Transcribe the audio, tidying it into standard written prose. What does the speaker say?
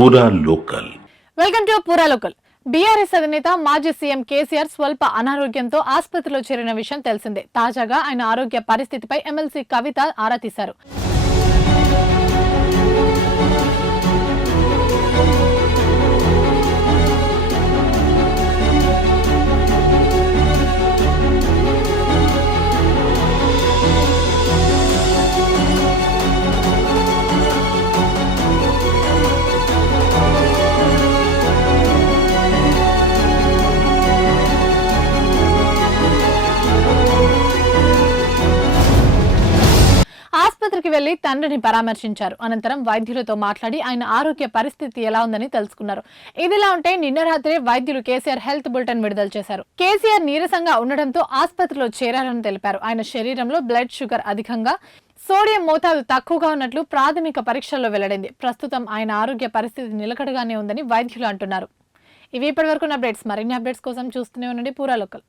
పూరా local. Welcome to పూరా local. BRS అధినేత మాజీ సీఎం కేసీఆర్ స్వల్ప అనారోగ్యంతో ఆసుపత్రిలో చేరిన విషయం తెలిసిందే. తాజాగా ఆయన ఆరోగ్య పరిస్థితిపై ఎమ్మెల్సీ కవిత ఆరా తీశారు. ఆసుపత్రికి వెళ్లి తండ్రిని పరామర్శించారు. అనంతరం వైద్యులతో మాట్లాడి ఆయన ఆరోగ్య పరిస్థితి ఎలా ఉందని తెలుసుకున్నారు. ఇదిలా ఉంటే నిన్న రాత్రి వైద్యులు కేసీఆర్ హెల్త్ బులెటిన్ విడుదల చేశారు. కేసీఆర్ నీరసంగా ఉండడంతో ఆసుపత్రిలో చేరారని తెలిపారు. ఆయన శరీరంలో బ్లడ్ షుగర్ అధికంగా, సోడియం మోతాదు తక్కువగా ఉన్నట్లు ప్రాథమిక పరీక్షల్లో వెల్లడైంది. ప్రస్తుతం ఆయన ఆరోగ్య పరిస్థితి నిలకడగానే ఉందని వైద్యులు అంటున్నారు. ఇవి ఇప్పటివరకు అప్డేట్స్. మరిన్ని అప్డేట్స్ కోసం చూస్తూనే ఉండండి పూరా లోకల్.